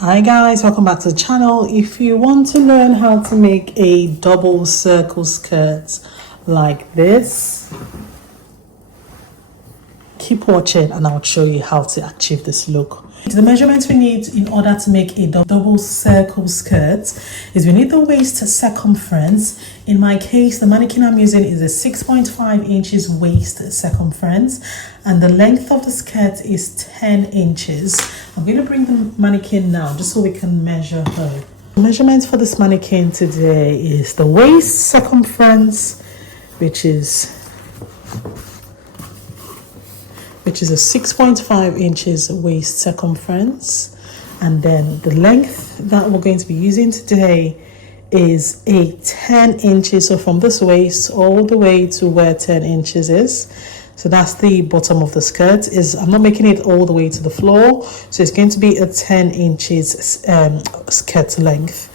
Hi guys, welcome back to the channel. If you want to learn how to make a double circle skirt like this, keep watching and I'll show you how to achieve this look. The measurements we need in order to make a double circle skirt is we need the waist circumference. In my case, the mannequin I'm using is a 6.5 inches waist circumference and the length of the skirt is 10 inches. I'm going to bring the mannequin now just so we can measure her. The measurements for this mannequin today is the waist circumference, which is a 6.5 inches waist circumference, and then the length that we're going to be using today is a 10 inches. So from this waist all the way to where 10 inches is, so that's the bottom of the skirt. I'm not making it all the way to the floor, so it's going to be a 10 inches skirt length.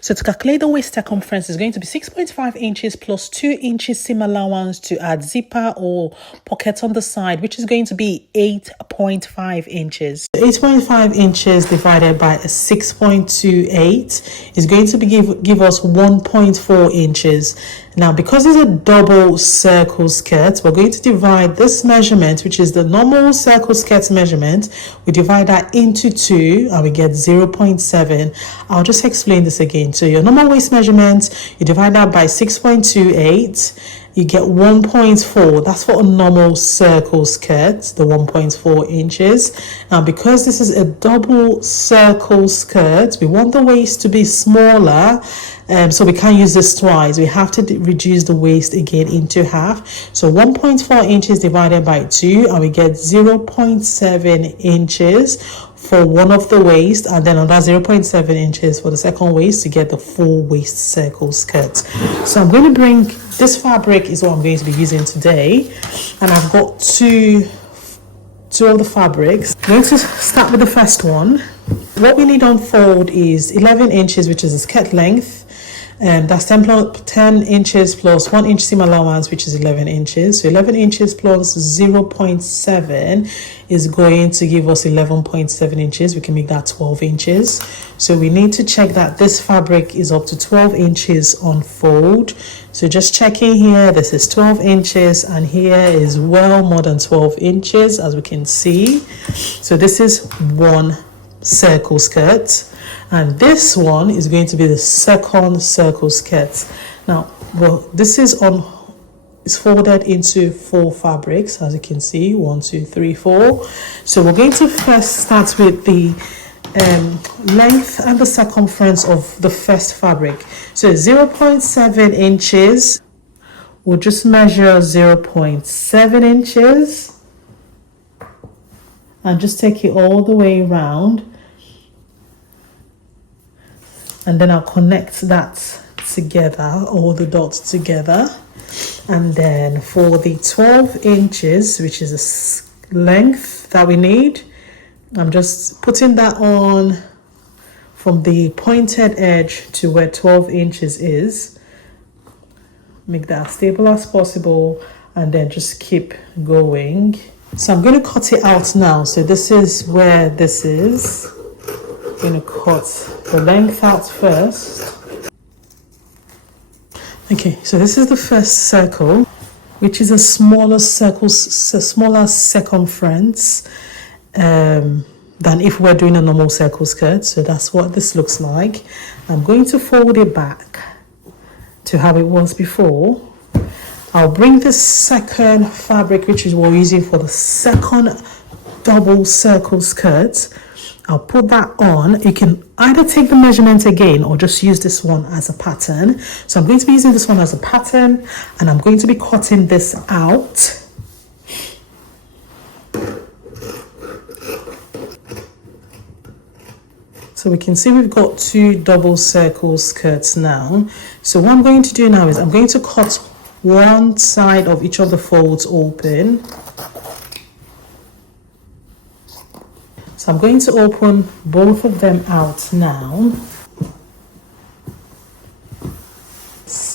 So to calculate the waist circumference is going to be 6.5 inches plus 2 inches seam allowance to add zipper or pocket on the side, which is going to be 8.5 inches. 8.5 inches divided by a 6.28 is going to be give us 1.4 inches. Now, because it's a double circle skirt, we're going to divide this measurement, which is the normal circle skirt measurement. We divide that into 2 and we get 0.7. I'll just explain this again. So your normal waist measurement, you divide that by 6.28, you get 1.4. That's for a normal circle skirt, the 1.4 inches. Now, because this is a double circle skirt, we want the waist to be smaller. So we can't use this twice. We have to reduce the waist again into half. So 1.4 inches divided by 2 and we get 0.7 inches for one of the waist, and then another 0.7 inches for the second waist to get the full waist circle skirt. So I'm going to bring this fabric is what I'm going to be using today, and I've got two of the fabrics. I'm going to start with the first one. What we need on fold is 11 inches, which is the skirt length. That's 10 inches plus 1 inch seam allowance, which is 11 inches. So 11 inches plus 0.7 is going to give us 11.7 inches. We can make that 12 inches. So we need to check that this fabric is up to 12 inches on fold. So just checking here, this is 12 inches and here is well more than 12 inches, as we can see. So this is one circle skirt. And this one is going to be the second circle skirt. Now, well, this is folded into 4 fabrics, as you can see, 1, 2, 3, 4. So we're going to first start with the length and the circumference of the first fabric. So 0.7 inches. We'll just measure 0.7 inches and just take it all the way around. And then I'll connect that together, all the dots together. And then for the 12 inches, which is the length that we need, I'm just putting that on from the pointed edge to where 12 inches is. Make that as stable as possible and then just keep going. So I'm going to cut it out now. So this is where this is. I'm going to cut the length out first. Okay, so this is the first circle, which is a smaller circle, smaller circumference than if we're doing a normal circle skirt. So that's what this looks like. I'm going to fold it back to how it was before. I'll bring this second fabric, which is what we're using for the second double circle skirt. I'll put that on. You can either take the measurement again or just use this one as a pattern. So I'm going to be using this one as a pattern and I'm going to be cutting this out. So we can see we've got 2 double circle skirts now. So what I'm going to do now is I'm going to cut one side of each of the folds open. So I'm going to open both of them out now.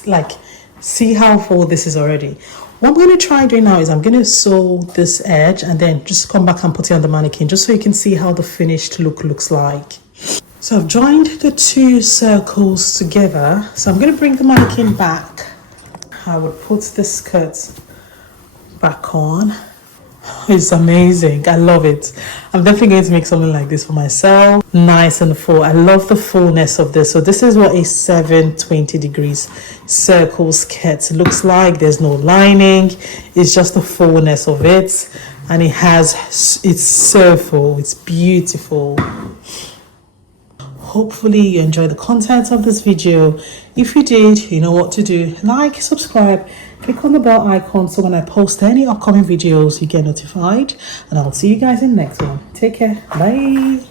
Like, see how full this is already. What I'm going to try doing now is I'm going to sew this edge and then just come back and put it on the mannequin just so you can see how the finished look looks like. So I've joined the two circles together. So I'm going to bring the mannequin back. I would put the skirt back on. It's amazing. I love it. I'm definitely going to make something like this for myself. Nice and full. I love the fullness of this. So this is what a 720 degrees circle skirt looks like. There's no lining. It's just the fullness of it. And it's so full. It's beautiful. Hopefully you enjoyed the content of this video. If you did, you know what to do. Like, subscribe, click on the bell icon so when I post any upcoming videos you get notified. And I'll see you guys in the next one. Take care. Bye.